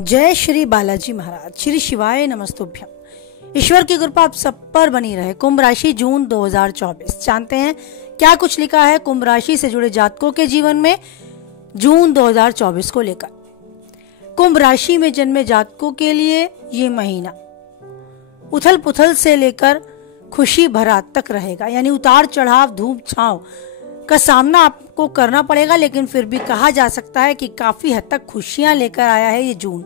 जय श्री बालाजी महाराज, श्री शिवाय नमस्तुभ्यम। ईश्वर की कृपा आप सब पर बनी रहे। कुंभ राशि जून 2024 जानते हैं क्या कुछ लिखा है कुंभ राशि से जुड़े जातकों के जीवन में जून 2024 को लेकर। कुंभ राशि में जन्मे जातकों के लिए ये महीना उथल पुथल से लेकर खुशी भरा तक रहेगा, यानी उतार चढ़ाव धूप छांव का सामना आपको करना पड़ेगा, लेकिन फिर भी कहा जा सकता है कि काफी हद तक खुशियां लेकर आया है ये जून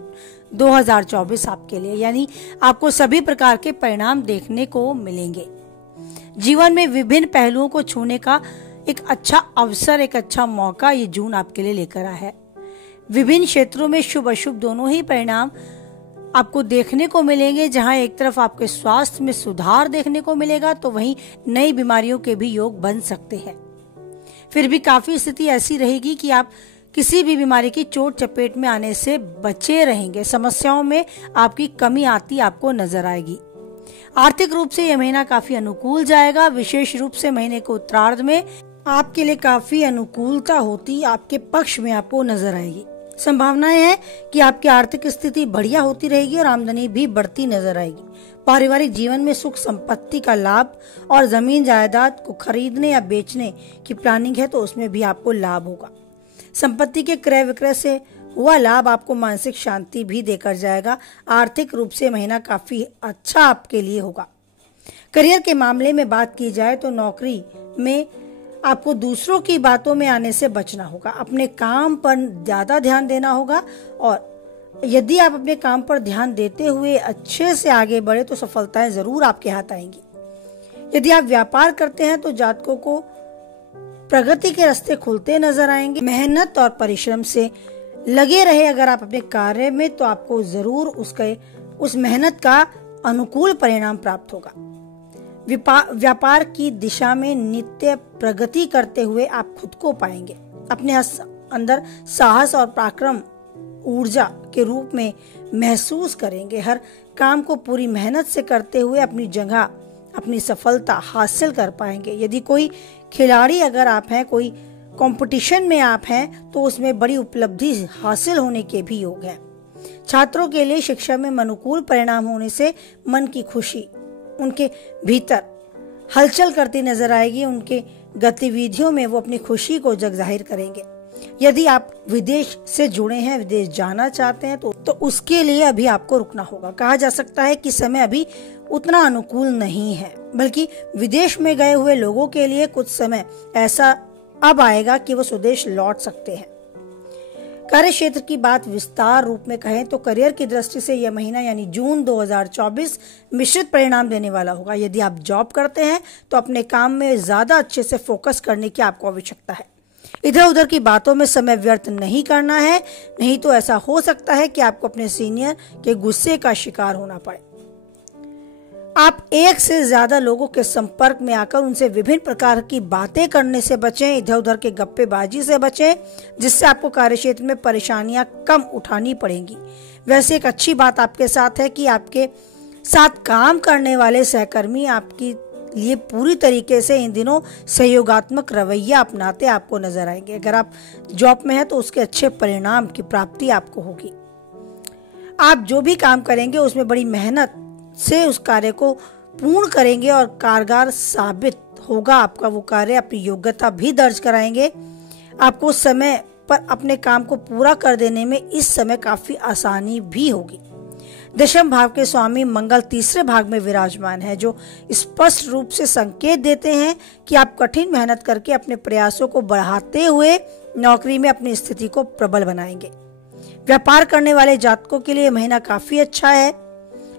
2024 आपके लिए, यानी आपको सभी प्रकार के परिणाम देखने को मिलेंगे। जीवन में विभिन्न पहलुओं को छूने का एक अच्छा अवसर, एक अच्छा मौका ये जून आपके लिए लेकर आया है। विभिन्न क्षेत्रों में शुभ अशुभ दोनों ही परिणाम आपको देखने को मिलेंगे। जहां एक तरफ आपके स्वास्थ्य में सुधार देखने को मिलेगा, तो वहीं नई बीमारियों के भी योग बन सकते हैं। फिर भी काफी स्थिति ऐसी रहेगी कि आप किसी भी बीमारी की चोट चपेट में आने से बचे रहेंगे। समस्याओं में आपकी कमी आती आपको नजर आएगी। आर्थिक रूप से यह महीना काफी अनुकूल जाएगा। विशेष रूप से महीने के उत्तरार्ध में आपके लिए काफी अनुकूलता होती आपके पक्ष में आपको नजर आएगी। संभावनाएं है कि आपकी आर्थिक स्थिति बढ़िया होती रहेगी और आमदनी भी बढ़ती नजर आएगी। पारिवारिक जीवन में सुख संपत्ति का लाभ और जमीन जायदाद को खरीदने या बेचने की प्लानिंग है तो उसमें भी आपको लाभ होगा। संपत्ति के क्रय विक्रय से हुआ लाभ आपको मानसिक शांति भी देकर जाएगा। आर्थिक रूप से महीना काफी अच्छा आपके लिए होगा। करियर के मामले में बात की जाए तो नौकरी में आपको दूसरों की बातों में आने से बचना होगा। अपने काम पर ज्यादा ध्यान देना होगा और यदि आप अपने काम पर ध्यान देते हुए अच्छे से आगे बढ़े तो सफलताएं जरूर आपके हाथ आएंगी। यदि आप व्यापार करते हैं तो जातकों को प्रगति के रास्ते खुलते नजर आएंगे। मेहनत और परिश्रम से लगे रहे अगर आप अपने कार्य में, तो आपको जरूर उस मेहनत का अनुकूल परिणाम प्राप्त होगा। व्यापार की दिशा में नित्य प्रगति करते हुए आप खुद को पाएंगे। अपने अंदर साहस और पराक्रम ऊर्जा के रूप में महसूस करेंगे। हर काम को पूरी मेहनत से करते हुए अपनी जगह, अपनी सफलता हासिल कर पाएंगे। यदि कोई खिलाड़ी अगर आप हैं, कोई कंपटीशन में आप हैं, तो उसमें बड़ी उपलब्धि हासिल होने के भी योग हैं। छात्रों के लिए शिक्षा में अनुकूल परिणाम होने से मन की खुशी उनके भीतर हलचल करती नजर आएगी। उनके गतिविधियों में वो अपनी खुशी को जग जाहिर करेंगे। यदि आप विदेश से जुड़े हैं, विदेश जाना चाहते हैं, तो उसके लिए अभी आपको रुकना होगा। कहा जा सकता है कि समय अभी उतना अनुकूल नहीं है, बल्कि विदेश में गए हुए लोगों के लिए कुछ समय ऐसा अब आएगा कि वो स्वदेश लौट सकते हैं। कार्य क्षेत्र की बात विस्तार रूप में कहें तो करियर की दृष्टि से यह महीना यानी जून 2024 मिश्रित परिणाम देने वाला होगा। यदि आप जॉब करते हैं तो अपने काम में ज्यादा अच्छे से फोकस करने की आपको आवश्यकता है। इधर उधर की बातों में समय व्यर्थ नहीं करना है, नहीं तो ऐसा हो सकता है कि आपको अपने सीनियर के गुस्से का शिकार होना पड़े। आप एक से ज्यादा लोगों के संपर्क में आकर उनसे विभिन्न प्रकार की बातें करने से बचें। इधर उधर के गप्पेबाजी से बचें, जिससे आपको कार्य क्षेत्र में परेशानियां कम उठानी पड़ेंगी। वैसे एक अच्छी बात आपके साथ है कि आपके साथ काम करने वाले सहकर्मी आपकी लिए पूरी तरीके से इन दिनों सहयोगात्मक रवैया अपनाते आपको नजर आएंगे। अगर आप जॉब में हैं तो उसके अच्छे परिणाम की प्राप्ति आपको होगी। आप जो भी काम करेंगे उसमें बड़ी मेहनत से उस कार्य को पूर्ण करेंगे और कारगर साबित होगा आपका वो कार्य। अपनी योग्यता भी दर्ज कराएंगे। आपको समय पर अपने काम को पूरा कर देने में इस समय काफी आसानी भी होगी। दशम भाव के स्वामी मंगल तीसरे भाग में विराजमान है, जो स्पष्ट रूप से संकेत देते हैं कि आप कठिन मेहनत करके अपने प्रयासों को बढ़ाते हुए नौकरी में अपनी स्थिति को प्रबल बनाएंगे। व्यापार करने वाले जातकों के लिए महीना काफी अच्छा है।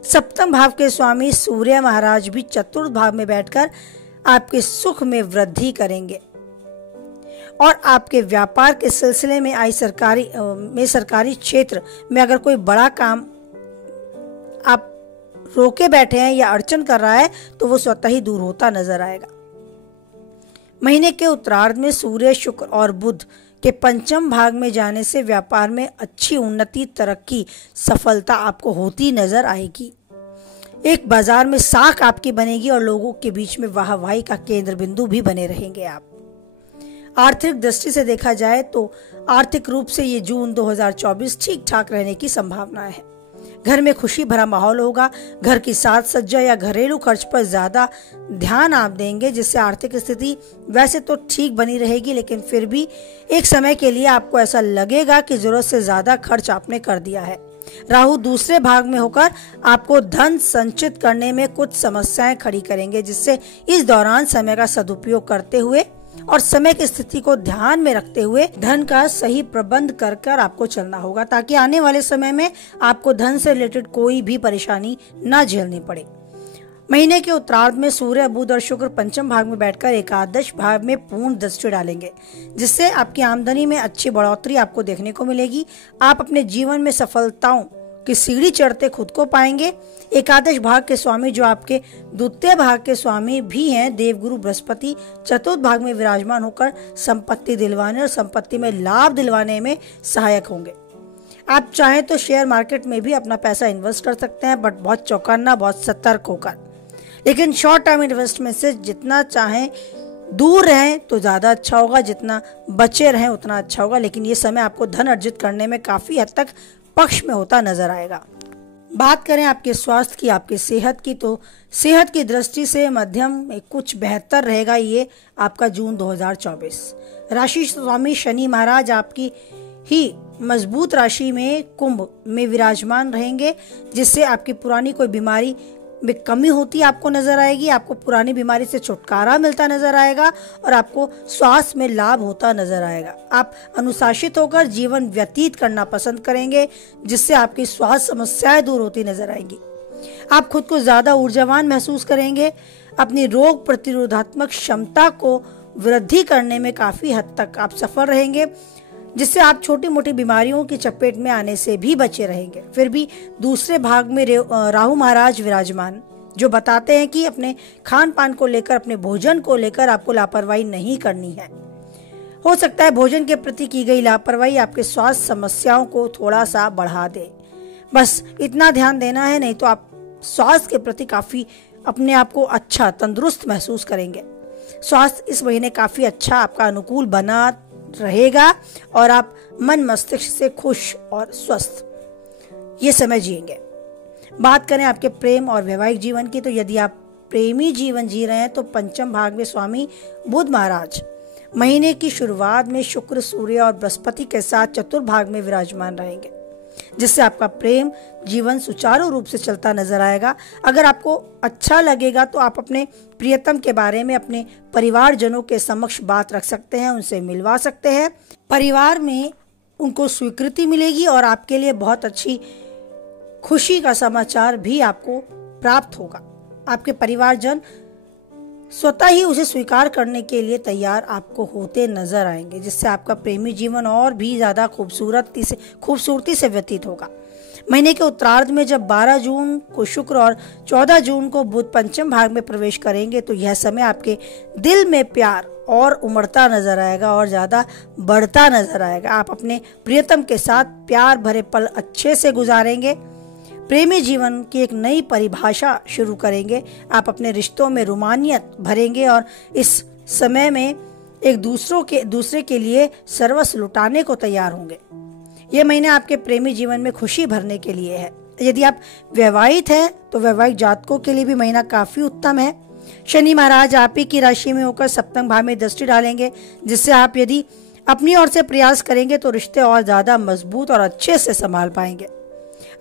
सप्तम भाव के स्वामी सूर्य महाराज भी चतुर्थ भाव में बैठकर आपके सुख में वृद्धि करेंगे और आपके व्यापार के सिलसिले में सरकारी क्षेत्र में अगर कोई बड़ा काम आप रोके बैठे हैं या अड़चन कर रहा है तो वो स्वतः ही दूर होता नजर आएगा। महीने के उत्तरार्ध में सूर्य, शुक्र और बुध के पंचम भाग में जाने से व्यापार में अच्छी उन्नति, तरक्की, सफलता आपको होती नजर आएगी। एक बाजार में साख आपकी बनेगी और लोगों के बीच में वाहवाही का केंद्र बिंदु भी बने रहेंगे आप। आर्थिक दृष्टि से देखा जाए तो आर्थिक रूप से ये जून 2024 ठीक ठाक रहने की संभावना है। घर में खुशी भरा माहौल होगा। घर की साज सज्जा या घरेलू खर्च पर ज्यादा ध्यान आप देंगे, जिससे आर्थिक स्थिति वैसे तो ठीक बनी रहेगी, लेकिन फिर भी एक समय के लिए आपको ऐसा लगेगा कि जरूरत से ज्यादा खर्च आपने कर दिया है। राहु दूसरे भाग में होकर आपको धन संचित करने में कुछ समस्याएं खड़ी करेंगे, जिससे इस दौरान समय का सदुपयोग करते हुए और समय की स्थिति को ध्यान में रखते हुए धन का सही प्रबंध कर आपको चलना होगा, ताकि आने वाले समय में आपको धन से रिलेटेड कोई भी परेशानी न झेलनी पड़े। महीने के उत्तरार्ध में सूर्य, बुध और शुक्र पंचम भाग में बैठकर एकादश भाव में पूर्ण दृष्टि डालेंगे, जिससे आपकी आमदनी में अच्छी बढ़ोतरी आपको देखने को मिलेगी। आप अपने जीवन में सफलताओं की सीढ़ी चढ़ते खुद को पाएंगे। एकादश भाग के स्वामी, जो आपके द्वितीय भाग के स्वामी भी हैं, देवगुरु बृहस्पति, चतुर्थ भाग में विराजमान होकर संपत्ति दिलवाने और संपत्ति में लाभ दिलवाने में सहायक होंगे। आप चाहें तो शेयर मार्केट में भी अपना पैसा इन्वेस्ट कर सकते हैं, बट बहुत चौकन्ना, बहुत सतर्क होकर। लेकिन शॉर्ट टर्म इन्वेस्टमेंट से जितना चाहें दूर रहें तो ज्यादा अच्छा होगा, जितना बचे रहें उतना अच्छा होगा। लेकिन ये समय आपको धन अर्जित करने में काफी हद तक पक्ष में होता नजर आएगा। बात करें आपके स्वास्थ्य की, आपकी सेहत की, तो सेहत की दृष्टि से मध्यम में कुछ बेहतर रहेगा ये आपका जून 2024। राशि स्वामी शनि महाराज आपकी ही मजबूत राशि में कुंभ में विराजमान रहेंगे, जिससे आपकी पुरानी कोई बीमारी में कमी होती आपको नजर आएगी। आपको पुरानी बीमारी से छुटकारा मिलता नजर आएगा और आपको स्वास्थ्य में लाभ होता नजर आएगा। आप अनुशासित होकर जीवन व्यतीत करना पसंद करेंगे, जिससे आपकी स्वास्थ्य समस्याएं दूर होती नजर आएंगी। आप खुद को ज्यादा ऊर्जावान महसूस करेंगे। अपनी रोग प्रतिरोधात्मक क्षमता को वृद्धि करने में काफी हद तक आप सफल रहेंगे, जिससे आप छोटी मोटी बीमारियों की चपेट में आने से भी बचे रहेंगे। फिर भी दूसरे भाग में राहु महाराज विराजमान, जो बताते हैं कि अपने खान पान को लेकर, अपने भोजन को लेकर आपको लापरवाही नहीं करनी है। हो सकता है भोजन के प्रति की गई लापरवाही आपके स्वास्थ्य समस्याओं को थोड़ा सा बढ़ा दे। बस इतना ध्यान देना है, नहीं तो आप स्वास्थ्य के प्रति काफी अपने आप को अच्छा, तंदुरुस्त महसूस करेंगे। स्वास्थ्य इस महीने काफी अच्छा, आपका अनुकूल बना रहेगा और आप मन मस्तिष्क से खुश और स्वस्थ ये समय जिएंगे। बात करें आपके प्रेम और वैवाहिक जीवन की, तो यदि आप प्रेमी जीवन जी रहे हैं तो पंचम भाग में स्वामी बुध महाराज महीने की शुरुआत में शुक्र, सूर्य और बृहस्पति के साथ चतुर्थ भाग में विराजमान रहेंगे, जिससे आपका प्रेम जीवन सुचारू रूप से चलता नजर आएगा। अगर आपको अच्छा लगेगा तो आप अपने प्रियतम के बारे में अपने परिवारजनों के समक्ष बात रख सकते हैं, उनसे मिलवा सकते हैं। परिवार में उनको स्वीकृति मिलेगी और आपके लिए बहुत अच्छी खुशी का समाचार भी आपको प्राप्त होगा। आपके परिवारजन स्वतः ही उसे स्वीकार करने के लिए तैयार आपको होते नजर आएंगे, जिससे आपका प्रेमी जीवन और भी ज्यादा खूबसूरती से व्यतीत होगा। महीने के उत्तरार्ध में जब 12 जून को शुक्र और 14 जून को बुध पंचम भाग में प्रवेश करेंगे, तो यह समय आपके दिल में प्यार और उमड़ता नजर आएगा और ज्यादा बढ़ता नजर आएगा। आप अपने प्रियतम के साथ प्यार भरे पल अच्छे से गुजारेंगे। प्रेमी जीवन की एक नई परिभाषा शुरू करेंगे। आप अपने रिश्तों में रोमानियत भरेंगे और इस समय में एक दूसरे के लिए सर्वस्व लुटाने को तैयार होंगे। ये महीने आपके प्रेमी जीवन में खुशी भरने के लिए है। यदि आप विवाहित हैं तो वैवाहिक जातकों के लिए भी महीना काफी उत्तम है। शनि महाराज आप ही की राशि में होकर सप्तम भाव में दृष्टि डालेंगे, जिससे आप यदि अपनी ओर से प्रयास करेंगे तो रिश्ते और ज्यादा मजबूत और अच्छे से संभाल पाएंगे।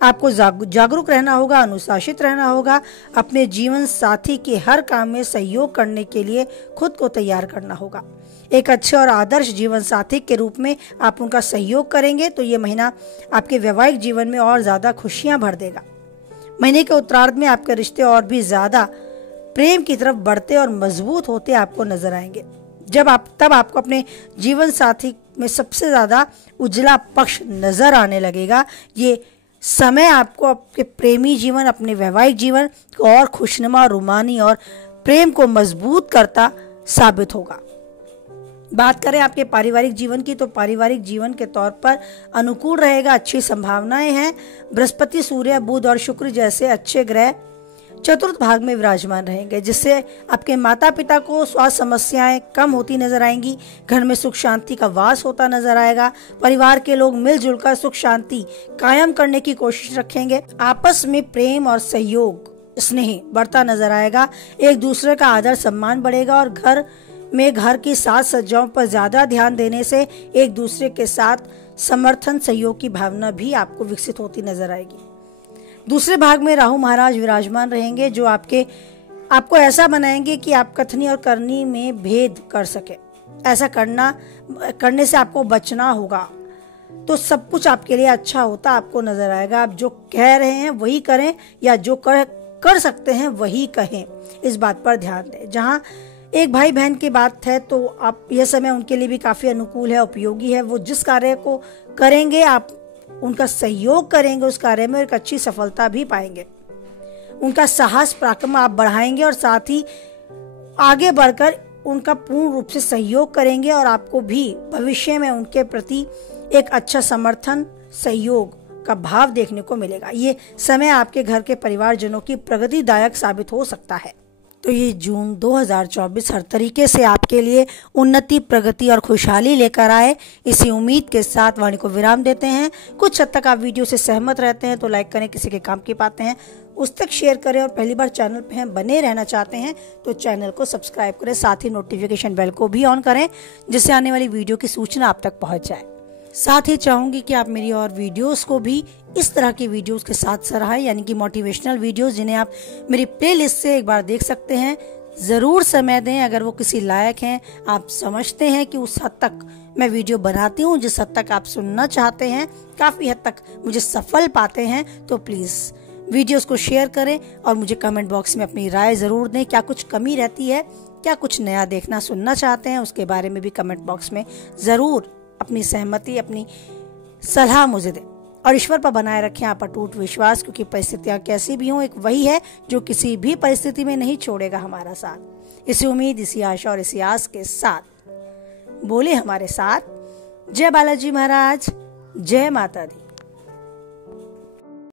आपको जागरूक रहना होगा, अनुशासित रहना होगा। अपने जीवन साथी के हर काम में सहयोग करने के लिए खुद को तैयार करना होगा। एक अच्छे और आदर्श जीवन साथी के रूप में आप उनका सहयोग करेंगे तो ये महीना आपके वैवाहिक जीवन में और ज्यादा खुशियां भर देगा। महीने के उत्तरार्ध में आपके रिश्ते और भी ज्यादा प्रेम की तरफ बढ़ते और मजबूत होते आपको नजर आएंगे। तब आपको अपने जीवन साथी में सबसे ज्यादा उजला पक्ष नजर आने लगेगा। ये समय आपको आपके प्रेमी जीवन, अपने वैवाहिक जीवन को और खुशनुमा, रोमानी और प्रेम को मजबूत करता साबित होगा। बात करें आपके पारिवारिक जीवन की, तो पारिवारिक जीवन के तौर पर अनुकूल रहेगा, अच्छी संभावनाएं हैं। बृहस्पति, सूर्य, बुध और शुक्र जैसे अच्छे ग्रह चतुर्थ भाग में विराजमान रहेंगे, जिससे आपके माता पिता को स्वास्थ्य समस्याएं कम होती नजर आएंगी। घर में सुख शांति का वास होता नजर आएगा। परिवार के लोग मिलजुल कर सुख शांति कायम करने की कोशिश रखेंगे। आपस में प्रेम और सहयोग स्नेह बढ़ता नजर आएगा। एक दूसरे का आदर सम्मान बढ़ेगा और घर की साज सज्जाओं पर ज्यादा ध्यान देने से एक दूसरे के साथ समर्थन सहयोग की भावना भी आपको विकसित होती नजर आएगी। दूसरे भाग में राहु महाराज विराजमान रहेंगे, जो आपको ऐसा बनाएंगे कि आप कथनी और करनी में भेद कर सके। ऐसा करने से आपको बचना होगा, तो सब कुछ आपके लिए अच्छा होता आपको नजर आएगा। आप जो कह रहे हैं वही करें या जो कर सकते हैं वही कहें, इस बात पर ध्यान दें। जहां एक भाई बहन की बात है तो आप यह समय उनके लिए भी काफी अनुकूल है, उपयोगी है। वो जिस कार्य को करेंगे आप उनका सहयोग करेंगे, उस कार्य में एक अच्छी सफलता भी पाएंगे। उनका साहस पराक्रम आप बढ़ाएंगे और साथ ही आगे बढ़कर उनका पूर्ण रूप से सहयोग करेंगे और आपको भी भविष्य में उनके प्रति एक अच्छा समर्थन सहयोग का भाव देखने को मिलेगा। ये समय आपके घर के परिवारजनों की प्रगतिदायक साबित हो सकता है। तो ये जून 2024 हर तरीके से आपके लिए उन्नति, प्रगति और खुशहाली लेकर आए, इसी उम्मीद के साथ वाणी को विराम देते हैं। कुछ हद तक आप वीडियो से सहमत रहते हैं तो लाइक करें, किसी के काम की पाते हैं उस तक शेयर करें और पहली बार चैनल पे हैं बने रहना चाहते हैं तो चैनल को सब्सक्राइब करें। साथ ही नोटिफिकेशन बेल को भी ऑन करें, जिससे आने वाली वीडियो की सूचना आप तक पहुंच जाए। साथ ही चाहूंगी कि आप मेरी और वीडियोस को भी इस तरह की वीडियोस के साथ सराहें, यानी कि मोटिवेशनल वीडियोस, जिन्हें आप मेरी प्लेलिस्ट से एक बार देख सकते हैं। जरूर समय दें अगर वो किसी लायक हैं, आप समझते हैं कि उस हद तक मैं वीडियो बनाती हूँ जिस हद तक आप सुनना चाहते हैं, काफी हद तक मुझे सफल पाते हैं, तो प्लीज वीडियोस को शेयर करें और मुझे कमेंट बॉक्स में अपनी राय जरूर दें। क्या कुछ कमी रहती है, क्या कुछ नया देखना सुनना चाहते हैं, उसके बारे में भी कमेंट बॉक्स में जरूर अपनी सहमति, अपनी सलाह मुझे दें। और ईश्वर पर बनाए रखें आप अटूट विश्वास, क्योंकि परिस्थितियां कैसी भी हों, एक वही है जो किसी भी परिस्थिति में नहीं छोड़ेगा हमारा साथ। इसी उम्मीद, इसी आशा और इसी आस के साथ बोले हमारे साथ जय बालाजी महाराज, जय माता दी।